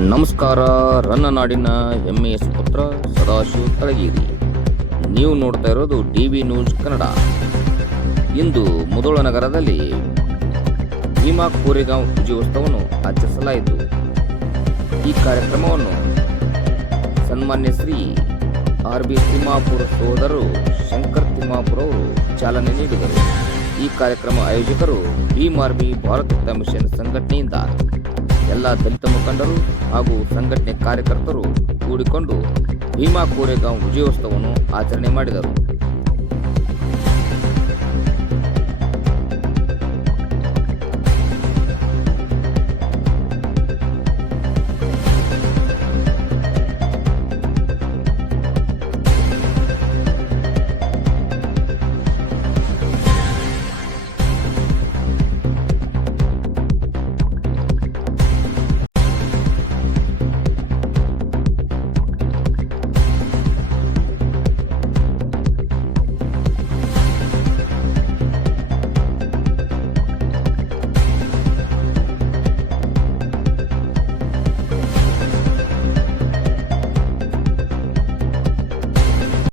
ನಮಸ್ಕಾರ. ರನ್ನನಾಡಿನ ಹೆಮ್ಮೆಯ ಸುಪುತ್ರ ಸದಾಶಿವ ತಳಗೇರಿ. ನೀವು ನೋಡ್ತಾ ಇರೋದು ಡಿವಿ ನ್ಯೂಸ್ ಕನ್ನಡ. ಇಂದು ಮುಧೋಳ ನಗರದಲ್ಲಿ ಭೀಮಾ ಕೋರೆಗಾಂವ್ ವಿಜಯೋತ್ಸವವನ್ನು ಆಚರಿಸಲಾಯಿತು. ಈ ಕಾರ್ಯಕ್ರಮವನ್ನು ಸನ್ಮಾನ್ಯ ಶ್ರೀ ಆರ್.ಬಿ. ತಿಮ್ಮಾಪುರ ಸಹೋದರರು ಶಂಕರ್ ತಿಮ್ಮಾಪುರ ಅವರು ಚಾಲನೆ ನೀಡಿದರು. ಈ ಕಾರ್ಯಕ್ರಮ ಆಯೋಜಕರು ಭೀಮ್ ಆರ್ಮಿ ಭಾರತ ಮಿಷನ್ ಸಂಘಟನೆಯಿಂದ ಎಲ್ಲ ದಲಿತ ಮುಖಂಡರು ಹಾಗೂ ಸಂಘಟನೆ ಕಾರ್ಯಕರ್ತರು ಕೂಡಿಕೊಂಡು ಭೀಮಾ ಕೋರೆಗಾಂವ್ ವಿಜಯೋತ್ಸವವನ್ನು ಆಚರಣೆ ಮಾಡಿದರು.